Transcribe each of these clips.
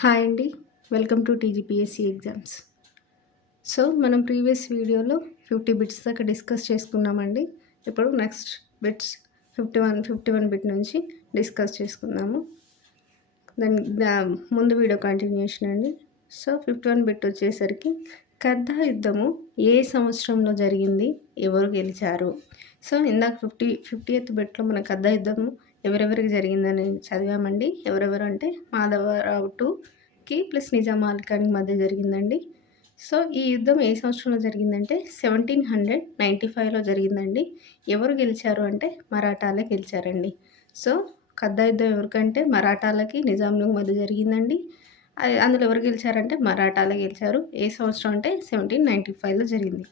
Hi అండి. Welcome to TGPSC exams. So, మనం previous వీడియోలో 50 బిట్స్ దాకా డిస్కస్ చేసుకున్నామండి. ఇప్పుడు నెక్స్ట్ బిట్స్ 51 బిట్ నుంచి డిస్కస్ చేసుకుందాము. ముందు వీడియో కంటిన్యూషన్ అండి. సో, 51 బిట్ వచ్చేసరికి కర్దా యుద్ధము ఏ సంవత్సరంలో జరిగింది? ఎవరు గెలిచారు? సో, ఇందాక 50th బిట్‌లో మన కర్దా యుద్ధము ఎవరెవరికి జరిగిందని చదివామండి. ఎవరెవరు అంటే మాధవరావు టూకి ప్లస్ నిజాం ఖాన్‌కి మధ్య జరిగిందండి. సో, ఈ యుద్ధం ఏ సంవత్సరంలో జరిగిందంటే 1795లో జరిగిందండి. ఎవరు గెలిచారు అంటే మరాఠాలే గెలిచారండి. సో, కర్దా యుద్ధం ఎవరికంటే మరాఠాలకి, నిజాంలకు మధ్య జరిగిందండి. అందులో ఎవరు గెలిచారంటే మరాఠాలే గెలిచారు. ఏ సంవత్సరం అంటే 1795లో జరిగింది.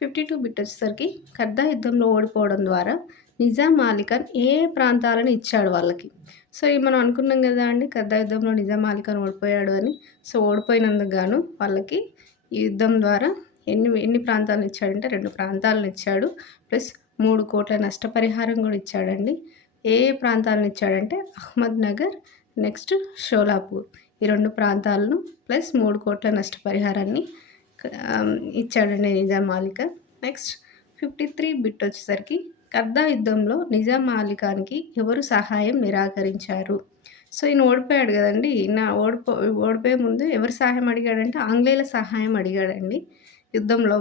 52 బిట్ వచ్చేసరికి కర్దా యుద్ధంలో ఓడిపోవడం ద్వారా నిజాం ఖాన్ ఏ ప్రాంతాలను ఇచ్చాడు వాళ్ళకి. సో, ఇవి మనం అనుకున్నాం కదా అండి, కర్దా యుద్ధంలో నిజాం ఖాన్ ఓడిపోయాడు అని. సో, ఓడిపోయినందుకు గాను వాళ్ళకి ఈ యుద్ధం ద్వారా ఎన్ని ప్రాంతాలను ఇచ్చాడంటే 2 ప్రాంతాలను ఇచ్చాడు. ప్లస్ 3 కోట్ల నష్టపరిహారం కూడా ఇచ్చాడండి. ఏ ప్రాంతాలను ఇచ్చాడంటే అహ్మద్‌నగర్, నెక్స్ట్ షోలాపూర్, ఈ 2 ప్రాంతాలను ప్లస్ 3 కోట్ల నష్టపరిహారాన్ని ఇచ్చాడండి నిజాం ఖాన్. నెక్స్ట్ 53 బిట్ వచ్చేసరికి కర్దా యుద్ధంలో నిజాం ఖాన్‌కి ఎవరు సహాయం నిరాకరించారు? సో, ఈయన ఓడిపోయాడు కదండీ! ఈయన ఓడిపోయే ముందు ఎవరి సహాయం అడిగాడంటే ఆంగ్లేయుల సహాయం అడిగాడండి. యుద్ధంలో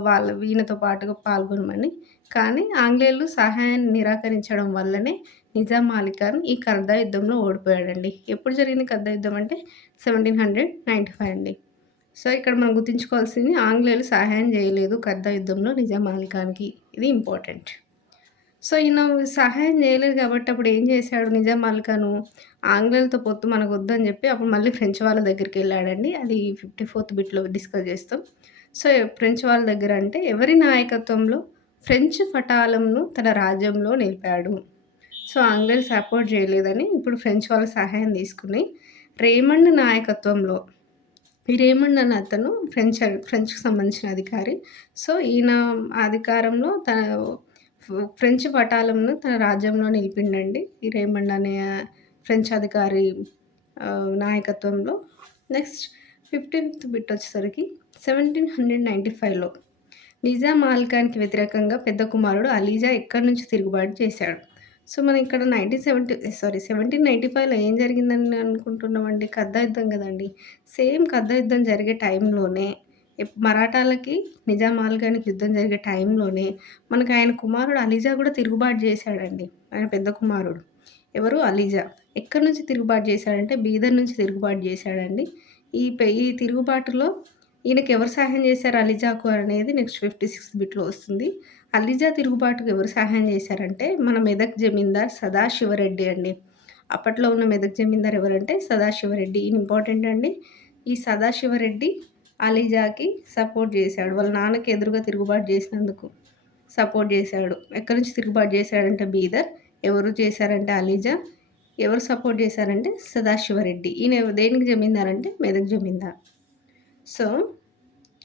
ఈయనతో పాటుగా పాల్గొనమని. కానీ ఆంగ్లేయులు సహాయాన్ని నిరాకరించడం వల్లనే నిజాం ఖాన్ ఈ కర్దా యుద్ధంలో ఓడిపోయాడండి. ఎప్పుడు జరిగింది కర్దా యుద్ధం అంటే 1795 అండి. సో, ఇక్కడ మనం గుర్తుంచుకోవాల్సింది ఆంగ్లేయులు సహాయం చేయలేదు కర్దా యుద్ధంలో నిజాం ఖాన్‌కి. ఇది ఇంపార్టెంట్. సో, ఈయన సహాయం చేయలేదు కాబట్టి అప్పుడు ఏం చేశాడు నిజాం ఖాన్, ఆంగ్లేయులతో పొత్తు మనకొద్దని చెప్పి అప్పుడు మళ్ళీ ఫ్రెంచ్ వాళ్ళ దగ్గరికెళ్ళాడండి. అది 54th బిట్‌లో డిస్కస్ చేస్తాం. సో, ఫ్రెంచ్ వాళ్ళ దగ్గర అంటే ఎవరి నాయకత్వంలో ఫ్రెంచ్ పటాలంను తన రాజ్యంలో నిలిపాడు? సో, ఆంగ్లేయులు సపోర్ట్ చేయలేదని ఇప్పుడు ఫ్రెంచ్ వాళ్ళ సహాయం తీసుకుని రేమండ్ నాయకత్వంలో, ఈ రేమండ్ అనే అతను ఫ్రెంచ్‌కి సంబంధించిన అధికారి. సో, ఈయన అధికారంలో ఫ్రెంచ్ పటాలంను తన రాజ్యంలో నిలిపిండండి ఈ రేమండ్ అనే ఫ్రెంచ్ అధికారి నాయకత్వంలో. నెక్స్ట్ 55th బిట్ వచ్చేసరికి 1795లో నిజాం ఖాన్‌కి వ్యతిరేకంగా పెద్ద కుమారుడు అలీజా ఎక్కడి నుంచి తిరుగుబాటు చేశాడు? సో, మనం ఇక్కడ 1795లో ఏం జరిగిందని అనుకుంటున్నామండి? కర్దా యుద్ధం కదండీ! సేమ్ కర్దా యుద్ధం జరిగే టైంలోనే మరాఠాలకి, నిజాం ఖాన్‌కి యుద్ధం జరిగే టైంలోనే మనకు ఆయన కుమారుడు అలీజా కూడా తిరుగుబాటు చేశాడండి. ఆయన పెద్ద కుమారుడు. ఎవరు? అలీజా. ఎక్కడి నుంచి తిరుగుబాటు చేశాడంటే బీదర్ నుంచి తిరుగుబాటు చేశాడండి. ఈ తిరుగుబాటులో ఈయనకి ఎవరు సహాయం చేశారు అలీజాకు అనేది నెక్స్ట్ 56th బిట్‌లో వస్తుంది. అలీజా తిరుగుబాటుకు ఎవరు సహాయం చేశారంటే మన మెదక్ జమీందార్ సదాశివరెడ్డి అండి. అప్పట్లో ఉన్న మెదక్ జమీందార్ ఎవరంటే సదాశివరెడ్డి. ఈయన ఇంపార్టెంట్ అండి. ఈ సదాశివరెడ్డి అలీజాకి సపోర్ట్ చేశాడు. వాళ్ళ నాన్నకి ఎదురుగా తిరుగుబాటు చేసినందుకు సపోర్ట్ చేశాడు. ఎక్కడి నుంచి తిరుగుబాటు చేశాడంటే బీదర్. ఎవరు చేశారంటే అలీజా. ఎవరు సపోర్ట్ చేశారంటే సదాశివరెడ్డి. ఈయన దేనికి జమీందార్ అంటే మెదక్ జమీందార్. సో,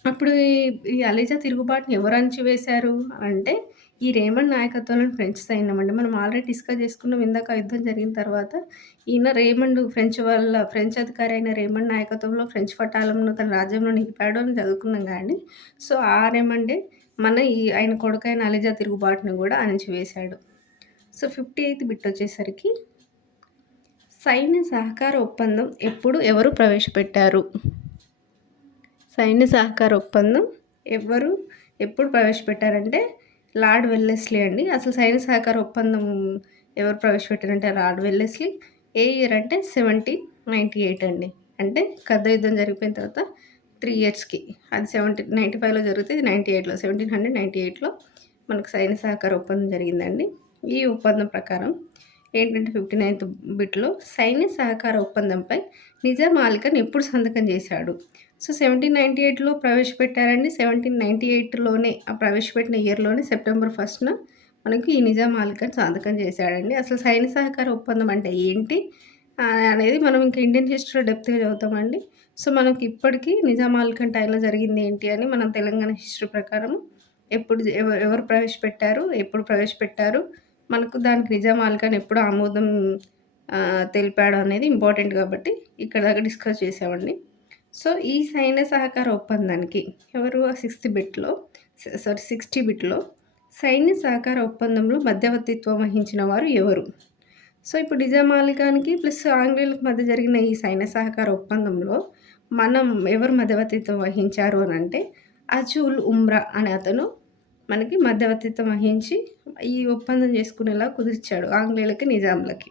అప్పుడు ఈ అలీజా తిరుగుబాటుని ఎవరు అణచివేశారు అంటే ఈ రేమండ్ నాయకత్వంలోని ఫ్రెంచ్ సైన్యం అండి. మనం ఆల్రెడీ డిస్కస్ చేసుకున్నాం ఇందాక యుద్ధం జరిగిన తర్వాత. ఈయన ఫ్రెంచ్ అధికారి అయిన రేమండ్ నాయకత్వంలో ఫ్రెంచ్ పటాలంను తన రాజ్యంలో నిలిపాడు అని చదువుకున్నాం కదండీ! సో, ఆ రేమండే ఆయన కొడుకైన అలీజా తిరుగుబాటుని కూడా అణచివేశాడు. సో, 58th బిట్ వచ్చేసరికి సైన్య సహకార ఒప్పందం ఎవరు ప్రవేశపెట్టారు? సైన్య సహకార ఒప్పందం ఎప్పుడు ప్రవేశపెట్టారంటే లార్డ్ వెల్లెస్లీ అండి. అసలు సైన్య సహకార ఒప్పందం ఎవరు ప్రవేశపెట్టారంటే లార్డ్ వెల్లెస్లీ. ఏ ఇయర్ అంటే 1798 అండి. అంటే కర్దా యుద్ధం జరిగిపోయిన తర్వాత 3 ఇయర్స్‌కి. అది 1795లో జరిగితే ఇది 98లో 1798లో మనకు సైన్య సహకార ఒప్పందం జరిగిందండి. ఈ ఒప్పందం ప్రకారం ఏంటంటే 59th బిట్‌లో సైన్య సహకార ఒప్పందంపై నిజాం ఖాన్ ఎప్పుడు సంతకం చేశాడు? సో, 1798లో ప్రవేశపెట్టారండి. 1798లోనే ప్రవేశపెట్టిన ఇయర్‌లోనే సెప్టెంబర్ 1న మనకి ఈ నిజాం ఖాన్ సంతకం చేశాడండి. అసలు సైన్య సహకార ఒప్పందం అంటే ఏంటి అనేది మనం ఇంకా ఇండియన్ హిస్టరీలో డెప్త్‌గా చదువుతామండి. సో, మనకి ఇప్పటికీ నిజాం ఖాన్ టైంలో జరిగింది ఏంటి అని మనం తెలంగాణ హిస్టరీ ప్రకారం ఎవరు ప్రవేశపెట్టారు, ఎప్పుడు ప్రవేశపెట్టారు, మనకు దానికి నిజాం ఖాన్ ఎప్పుడు ఆమోదం తెలిపాడు అనేది ఇంపార్టెంట్ కాబట్టి ఇక్కడ దాకా డిస్కస్ చేసామండి. సో, ఈ సైన్య సహకార ఒప్పందానికి ఎవరు 60 బిట్‌లో సైన్య సహకార ఒప్పందంలో మధ్యవర్తిత్వం వహించిన వారు ఎవరు? సో, ఇప్పుడు నిజాం ఖాన్‌కి ప్లస్ ఆంగ్లేయులకు మధ్య జరిగిన ఈ సైన్య సహకార ఒప్పందంలో మనం ఎవరు మధ్యవర్తిత్వం వహించారు అనంటే, అజుల్ ఉమ్రా అనే అతను మనకి మధ్యవర్తిత్వం వహించి ఈ ఒప్పందం చేసుకునేలా కుదిర్చాడు ఆంగ్లేయులకి, నిజాంలకి.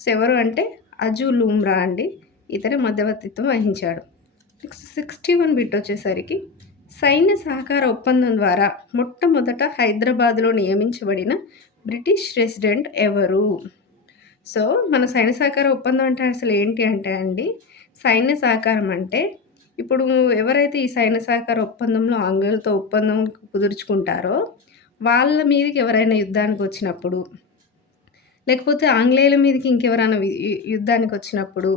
సో, ఎవరు అంటే అజుల్ ఉమ్రా అండి. ఇతనే మధ్యవర్తిత్వం వహించాడు. నెక్స్ట్ 61 బిట్ వచ్చేసరికి సైన్య సహకార ఒప్పందం ద్వారా మొట్టమొదట హైదరాబాద్‌లో నియమించబడిన బ్రిటిష్ రెసిడెంట్ ఎవరు? సో, మన సైన్య సహకార ఒప్పందం అంటే అసలు ఏంటి అంటే అండి, సైన్య సహకారం అంటే ఇప్పుడు ఎవరైతే ఈ సైన్య సహకార ఒప్పందంలో ఆంగ్లేయులతో ఒప్పందం కుదుర్చుకుంటారో, వాళ్ళ మీదకి ఎవరైనా యుద్ధానికొచ్చినప్పుడు, లేకపోతే ఆంగ్లేయుల మీదకి ఇంకెవరైనా యుద్ధానికొచ్చినప్పుడు,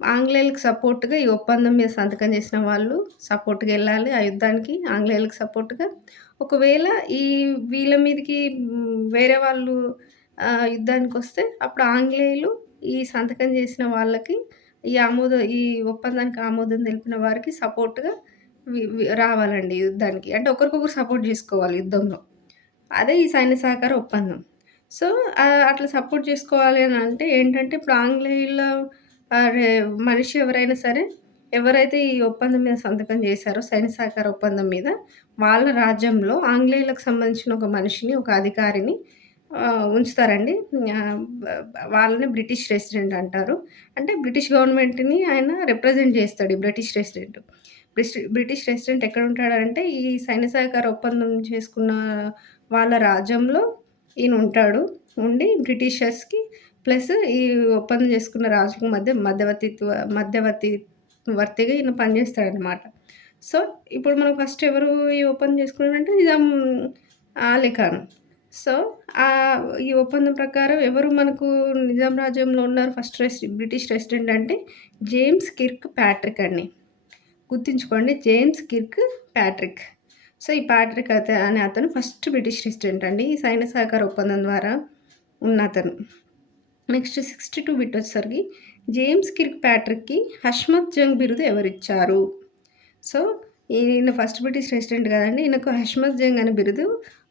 ఆంగ్లేయులకు సపోర్ట్‌గా ఈ ఒప్పందం మీద సంతకం చేసిన వాళ్ళు సపోర్ట్‌గా ఎళ్ళాలి ఆ యుద్ధానికి ఆంగ్లేయులకు సపోర్ట్‌గా. ఒకవేళ ఈ వీళ్ళ మీదకి వేరే వాళ్ళు యుద్ధానికొస్తే అప్పుడు ఆంగ్లేయులు ఈ సంతకం చేసిన వాళ్ళకి ఈ ఒప్పందానికి ఆమోదం తెలిపిన వారికి సపోర్ట్‌గా వి వి రావాలండి యుద్ధానికి. అంటే ఒకరికొకరు సపోర్ట్ జేసుకోవాలి యుద్ధంలో. అదే ఈ సైన్య సహకార ఒప్పందం. సో, అట్లా సపోర్ట్ చేసుకోవాలి అని అంటే ఏంటంటే ఇప్పుడు ఆంగ్లేయుల రే మనిషి ఎవరైనా సరే, ఎవరైతే ఈ ఒప్పందం మీద సంతకం చేశారో సైన్య సహకార ఒప్పందం మీద, వాళ్ళ రాజ్యంలో ఆంగ్లేయులకు సంబంధించిన ఒక మనిషిని, ఒక అధికారిని ఉంచుతారండి. వాళ్ళని బ్రిటిష్ రెసిడెంట్ అంటారు. అంటే బ్రిటిష్ గవర్నమెంట్‌ని ఆయన రిప్రజెంట్ చేస్తాడు ఈ బ్రిటిష్ రెసిడెంట్. బ్రిటిష్ రెసిడెంట్ ఎక్కడుంటాడంటే ఈ సైన్య సహకార ఒప్పందం చేసుకున్న వాళ్ళ రాజ్యంలో ఈయన ఉంటాడు. ఉండి బ్రిటిషర్స్‌కి ప్లస్ ఈ ఒప్పందం చేసుకున్న రాజులకు మధ్య మధ్యవర్తిగా ఈయన పనిచేస్తాడనమాట. సో, ఇప్పుడు మనం ఫస్ట్ ఎవరు ఈ ఒప్పందం చేసుకున్నారంటే నిజాం అలీ ఖాన్. సో, ఈ ఒప్పందం ప్రకారం ఎవరు మనకు నిజాం రాజ్యంలో ఉన్నారు ఫస్ట్ బ్రిటిష్ రెసిడెంట్ అంటే జేమ్స్ కిర్క్ ప్యాట్రిక్ అండి. గుర్తుంచుకోండి జేమ్స్ కిర్క్ ప్యాట్రిక్. సో, ఈ ప్యాట్రిక్ అనే అతను ఫస్ట్ బ్రిటిష్ రెసిడెంట్ అండి. ఈ సైన్య సహకార ఒప్పందం ద్వారా ఉన్నతను. నెక్స్ట్ 62 బిట్ వచ్చేసరికి జేమ్స్ కిర్క్ ప్యాట్రిక్‌కి హష్మత్ జంగ్ బిరుదు ఎవరిచ్చారు? సో, ఈయన ఫస్ట్ బ్రిటిష్ రెసిడెంట్ కదండీ! ఈయనకు హష్మత్ జంగ్ అనే బిరుదు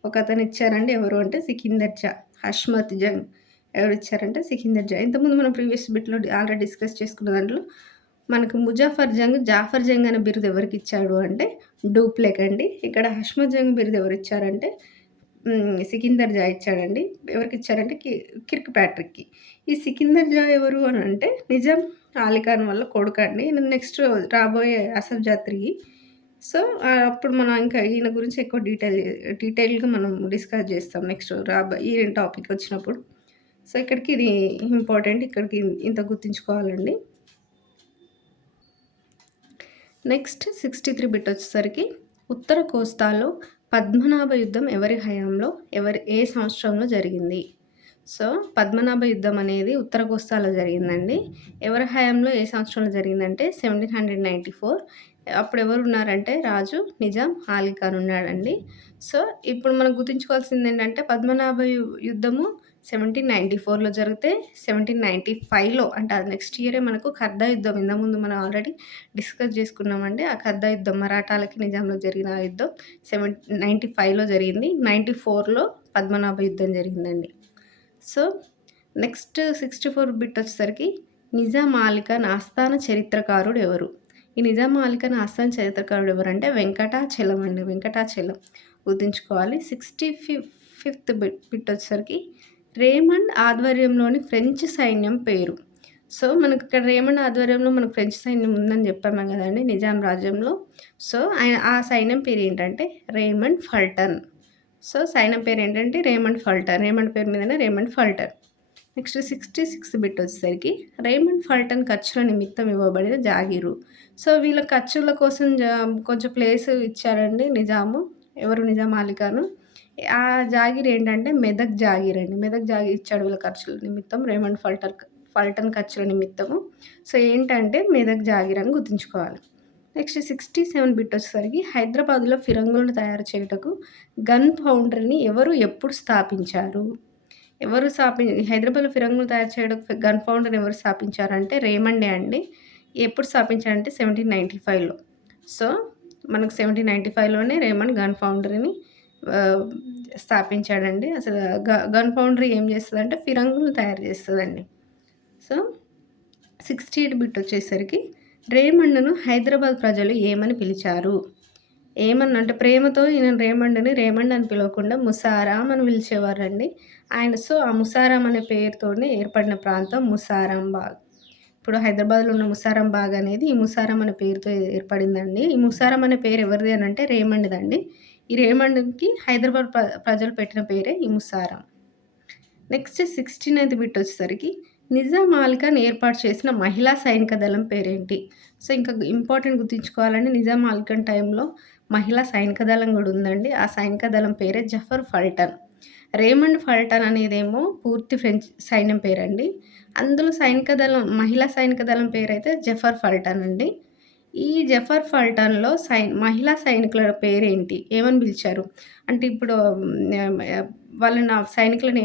ఒకతను ఇచ్చారండి. ఎవరు అంటే సికిందర్ జా. హష్మత్ జంగ్ ఎవరిచ్చారంటే సికిందర్ జా. ఇంతకుముందు మనం ప్రీవియస్ బిట్‌లో ఆల్రెడీ డిస్కస్ చేసుకున్న దాంట్లో మనకు ముజాఫర్ జంగ్, జాఫర్ జంగ్ అనే బిరుదు ఎవరికిచ్చాడు అంటే డూప్లెక్ అండి. ఇక్కడ హష్మత్ జంగ్ బిరుదు ఎవరిచ్చారంటే సికిందర్ జా ఇచ్చాడండి. ఎవరికిచ్చారంటే కిర్క్ ప్యాట్రిక్‌కి. ఈ సికిందర్ జా ఎవరు అనంటే నిజాం అలీ ఖాన్ వాళ్ళ కొడుకండి. నెక్స్ట్ రాబోయే అసఫ్ జాత్రీ. సో, అప్పుడు మనం ఇంకా ఈయన గురించి ఎక్కువ డీటెయిల్‌గా మనం డిస్కస్ చేస్తాం నెక్స్ట్ ఈ టాపిక్ వచ్చినప్పుడు. సో, ఇక్కడికి ఇది ఇంపార్టెంట్. ఇక్కడికి ఇంత గుర్తుంచుకోవాలండి. నెక్స్ట్ 63 బిట్ వచ్చేసరికి ఉత్తర కోస్తాలో పద్మనాభ యుద్ధం ఎవరి హయాంలో ఏ సంవత్సరంలో జరిగింది? సో, పద్మనాభ యుద్ధం అనేది ఉత్తర కోస్తాలో జరిగిందండి. ఎవరి హయాంలో ఏ సంవత్సరంలో జరిగిందంటే 1794. అప్పుడు ఎవరున్నారంటే రాజు నిజాం అలీ ఖాన్ ఉన్నాడండి. సో, ఇప్పుడు మనం గుర్తుంచుకోవాల్సిందేంటంటే పద్మనాభ యుద్ధము 1794లో జరిగితే 1795లో అంటే అది నెక్స్ట్ ఇయరే మనకు ఖర్దా యుద్ధం ఇంతకుముందు మనం ఆల్రెడీ డిస్కస్ చేసుకున్నామండి. ఆ ఖర్దా యుద్ధం మరాఠాలకి నిజాంలకు జరిగిన ఆ యుద్ధం 1795లో జరిగింది. 94లో పద్మనాభ యుద్ధం జరిగిందండి. సో, నెక్స్ట్ 64 బిట్ వచ్చేసరికి నిజాం అలీ ఖాన్ ఆస్థాన చరిత్రకారుడు ఎవరు? ఈ నిజాం అలీ ఖాన్ ఆస్థాన చరిత్రకారుడు ఎవరంటే వెంకటాచలం అండి. వెంకటాచలం గుర్తుంచుకోవాలి. 65th బిట్ వచ్చేసరికి రేమండ్ ఆధ్వర్యంలోని ఫ్రెంచ్ సైన్యం పేరు. సో, మనకి ఇక్కడ రేమండ్ ఆధ్వర్యంలో మనకు ఫ్రెంచ్ సైన్యం ఉందని చెప్పాము కదండీ నిజాం రాజ్యంలో. సో, ఆ సైన్యం పేరు ఏంటంటే రేమండ్ ఫల్టన్. సో, సైన్యం పేరు ఏంటంటే రేమండ్ ఫల్టన్. రేమండ్ పేరు మీదనే రేమండ్ ఫల్టన్. నెక్స్ట్ 66 బిట్ వచ్చేసరికి రేమండ్ ఫల్టన్ ఖర్చుల నిమిత్తం ఇవ్వబడిన జాగీరు. సో, వీళ్ళ ఖర్చుల కోసం కొంచెం ప్లేస్ ఇచ్చారండి నిజాము. ఎవరు నిజాం అలీ ఖాన్. ఆ జాగీర్ ఏంటంటే మెదక్ జాగీర్ అండి. మెదక్ జాగీర్ ఇచ్చాడు వీళ్ళ ఖర్చుల నిమిత్తం రేమండ్ ఫల్టన్ ఖర్చుల నిమిత్తము. సో, ఏంటంటే మెదక్ జాగీర్ అని గుర్తుంచుకోవాలి. నెక్స్ట్ 67 బిట్ వచ్చేసరికి హైదరాబాద్‌లో ఫిరంగులను తయారు చేయుటకు గన్ ఫౌండరీని ఎవరు ఎప్పుడు స్థాపించారు? ఎవరు హైదరాబాద్‌లో ఫిరంగులు తయారు చేయడం గన్ పౌడర్‌ని ఎవరు స్థాపించారంటే రేమండే అండి. ఎప్పుడు స్థాపించారంటే 1795లో. సో, మనకు 1795లోనే రేమండ్ గన్ ఫౌండరీని ఆహ్, స్థాపించాడండి. అసలు గన్ ఫౌండరీ ఏం చేస్తదంటే ఫిరంగులు తయారు చేస్తదండి. సో, 68 బిట్ వచ్చేసరికి రేమండ్‌ను హైదరాబాద్ ప్రజలు ఏమని పిలిచారు? ఏమనంటే ప్రేమతో ఈయన రేమండ్ అని పిలవకుండా ముసారాం అని పిలిచేవారండి. ఆ ముసారాం అనే పేరుతోనే ఏర్పడిన ప్రాంతం ముసారాంబాగ్. ఇప్పుడు హైదరాబాద్‌లో ఉన్న ముసారాంబాగ్ అనేది ఈ ముసారాం అనే పేరుతో ఏర్పడిందండి. ఈ ముసారాం అనే పేరు ఎవరిది అనంటే రేమండ్‌దండి. ఈ రేమండ్‌కి హైదరాబాద్ ప్రజలు పెట్టిన పేరే ఈ ముసారాం. నెక్స్ట్ 69థ్ బిట్ వచ్చేసరికి నిజాం ఆల్ ఖాన్ ఏర్పాటు చేసిన మహిళా సైనిక దళం పేరేంటి? సో, ఇంకా ఇంపార్టెంట్ గుర్తుంచుకోవాలంటే నిజాం ఆల్ ఖాన్ టైంలో మహిళా సైనిక దళం గూడా ఉందండి. ఆ సైనిక దళం పేరే జఫర్ ఫల్టన్. రేమండ్ ఫల్టన్ అనేదేమో పూర్తి ఫ్రెంచ్ సైన్యం పేరండి. అందులో మహిళా సైనిక దళం పేరైతే జఫర్ ఫల్టన్ అండి. ఈ జఫర్ ఫల్టన్‌లో మహిళా సైనికుల పేరేంటి? ఏమని పిలిచారు? అంటే ఇప్పుడు సైనికులను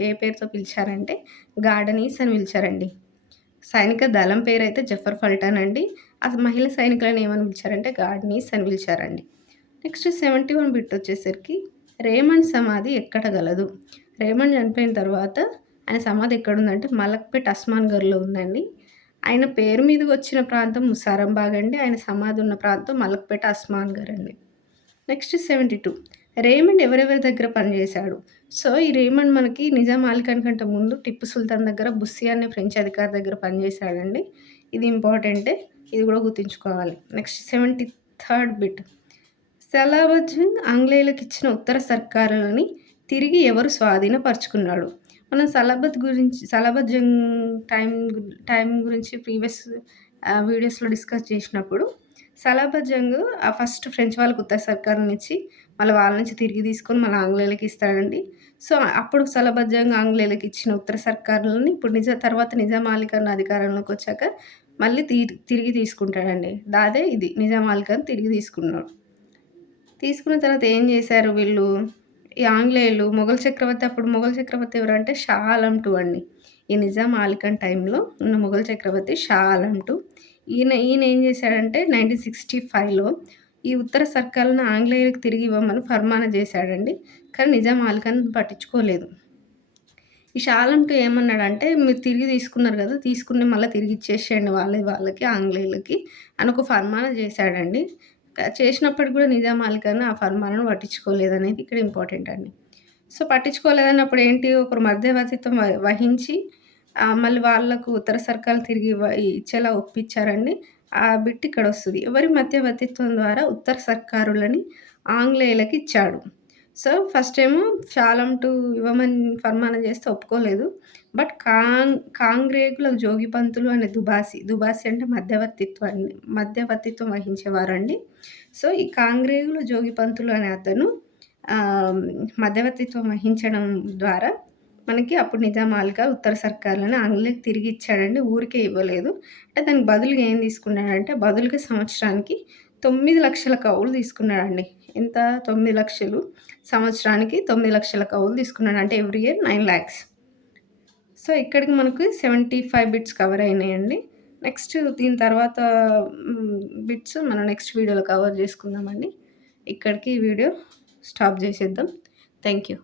ఏ పేరుతో పిలిచారంటే గార్డనీస్ అని పిలిచారండి. సైనిక దళం పేరైతే జఫర్ ఫల్టన్ అండి. అసలు మహిళా సైనికులను ఏమని పిలిచారంటే గార్డనీస్ అని పిలిచారండి. నెక్స్ట్ 71 బిట్ వచ్చేసరికి రేమండ్ సమాధి ఎక్కడ గలదు? రేమండ్ చనిపోయిన తర్వాత ఆయన సమాధి ఎక్కడుందంటే మలక్‌పేట్ అస్మాన్‌గర్‌లో ఉందండి. ఆయన పేరు మీదుగా వచ్చిన ప్రాంతం ముసారంబాగ్ అండి. ఆయన సమాధి ఉన్న ప్రాంతం మలక్‌పేట అస్మాన్‌గర్ అండి. నెక్స్ట్ 72 రేమండ్ ఎవరెవరి దగ్గర పనిచేశాడు? సో, ఈ రేమండ్ మనకి నిజాం ఆల్ ఖాన్ కంటే ముందు టిప్పు సుల్తాన్ దగ్గర బుస్సీ అనే ఫ్రెంచ్ అధికారి దగ్గర పనిచేశాడండి. ఇది ఇంపార్టెంటే. ఇది కూడా గుర్తుంచుకోవాలి. నెక్స్ట్ 73థ్ బిట్ సలాబత్ జంగ్ ఆంగ్లేయులకు ఇచ్చిన ఉత్తర సర్కారులని తిరిగి ఎవరు స్వాధీనపరుచుకున్నాడు? మనం సలాబత్ జంగ్ టైం గురించి ప్రీవియస్ వీడియోస్‌లో డిస్కస్ చేసినప్పుడు సలాబత్ జంగ్ ఫస్ట్ ఫ్రెంచ్ వాళ్ళకి ఉత్తర సర్కారునిచ్చి మళ్ళీ వాళ్ళ నుంచి తిరిగి తీసుకొని మళ్ళీ ఆంగ్లేయులకి ఇస్తాడండి. సో, అప్పుడు సలాబత్ జంగ్ ఆంగ్లేయులకి ఇచ్చిన ఉత్తర సర్కారులని ఇప్పుడు తర్వాత నిజాం ఆల్ ఖాన్ అధికారంలోకి వచ్చాక మళ్ళీ తిరిగి తీసుకుంటాడండి. అదే ఇది నిజాం ఆల్ ఖాన్ తిరిగి తీసుకున్నాడు. తీసుకున్న తర్వాత ఏం చేశారు వీళ్ళు, ఈ ఆంగ్లేయులు మొఘల్ చక్రవర్తి ఎవరంటే షా ఆలం 2 అండి. ఈ నిజాం ఆల్ ఖాన్ టైంలో ఉన్న మొఘల్ చక్రవర్తి షా ఆలం 2. ఈయన ఏం చేశాడంటే 1965లో ఈ ఉత్తర సర్కార్లను ఆంగ్లేయులకు తిరిగి ఇవ్వమని ఫర్మానా చేశాడండి. కానీ నిజాం ఆల్ ఖాన్ పట్టించుకోలేదు. ఈ షా ఆలం 2 ఏమన్నాడంటే మీరు తిరిగి తీసుకున్నారు కదా! తీసుకుని మళ్ళీ తిరిగి ఇచ్చేసేయండి వాళ్ళకి ఆంగ్లేయులకి అని ఒక ఫర్మానా చేశాడండి. చేసినప్పటికి కూడా నిజాం ఆల్ ఖాన్ ఆ ఫర్మానాను పట్టించుకోలేదనేది ఇక్కడ ఇంపార్టెంట్ అండి. సో, పట్టించుకోలేదన్నప్పుడు ఏంటి ఒకరు మధ్యవర్తిత్వం వహించి మళ్ళీ వాళ్ళకు ఉత్తర సర్కార్లు తిరిగి ఇచ్చేలా ఒప్పించారండి. ఆ బిట్ ఇక్కడొస్తది. ఎవరి మధ్యవర్తిత్వం ద్వారా ఉత్తర సర్కారులని ఆంగ్లేయులకి ఇచ్చాడు. సో, ఫస్టేమో షా ఆలం 2 ఇవ్వమని ఫర్మానా చేస్తే ఒప్పుకోలేదు. బట్ కాంగ్రేగుల జోగిపంతులు అనే దుబాసి అంటే మధ్యవర్తిత్వం వహించేవారండి. సో, ఈ కాంగ్రేగుల జోగిపంతులు అనే అతను మధ్యవర్తిత్వం వహించడం ద్వారా మనకి అప్పుడు నిజాం ఆల్ ఖాన్ ఉత్తర సర్కార్లను ఆంగ్లేయులకు తిరిగి ఇచ్చాడండి. ఊరికే ఇవ్వలేదు. అంటే దానికి బదులుగా ఏం తీసుకున్నాడంటే బదులుగా సంవత్సరానికి 9,00,000 కౌలు తీసుకున్నాడండి. ఎంత 9,00,000 సంవత్సరానికి 9,00,000 కౌలు తీసుకున్నాడు. అంటే ఎవ్రీ ఇయర్ 9,00,000. సో, ఇక్కడికి మనకు 75 బిట్స్ కవర్ అయినాయండి. నెక్స్ట్ దీని తర్వాత బిట్స్ మనం నెక్స్ట్ వీడియోలో కవర్ చేసుకుందామండి. ఇక్కడికి ఈ వీడియో స్టాప్ చేసేద్దాం. Thank you.